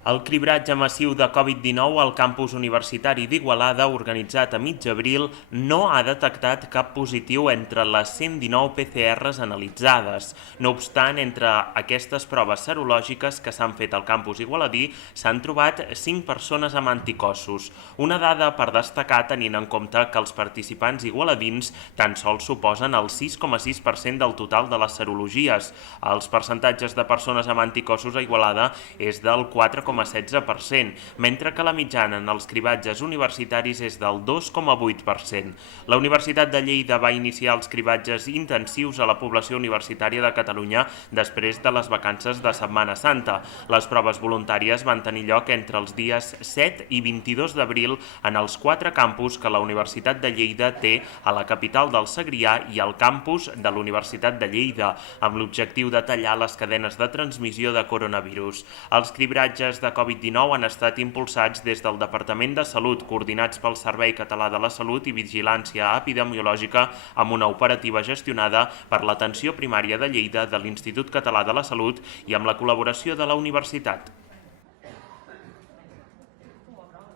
El cribratge massiu de Covid-19 al campus universitari d'Igualada, organitzat a mig abril, no ha detectat cap positiu entre les 119 PCRs analitzades. No obstant, entre aquestes proves serològiques que s'han fet al campus igualadí, s'han trobat 5 persones amb anticossos. Una dada per destacar tenint en compte que els participants igualadins tan sols suposen el 6,6% del total de les serologies. Els percentatges de persones amb anticossos a Igualada és del 4,16%, mentre que la mitjana en els cribatges universitaris és del 2,8%. La Universitat de Lleida va iniciar els cribatges intensius a la població universitària de Catalunya després de les vacances de Setmana Santa. Les proves voluntàries van tenir lloc entre els dies 7 i 22 d'abril en els 4 campus que la Universitat de Lleida té a la capital del Segrià i al campus de la Universitat de Lleida, amb l'objectiu de tallar les cadenes de transmissió de coronavirus. Els cribratges de Covid-19 han estat impulsats des del Departament de Salut, coordinats pel Servei Català de la Salut i Vigilància Epidemiològica, amb una operativa gestionada per l'Atenció Primària de Lleida de l'Institut Català de la Salut i amb la col·laboració de la universitat.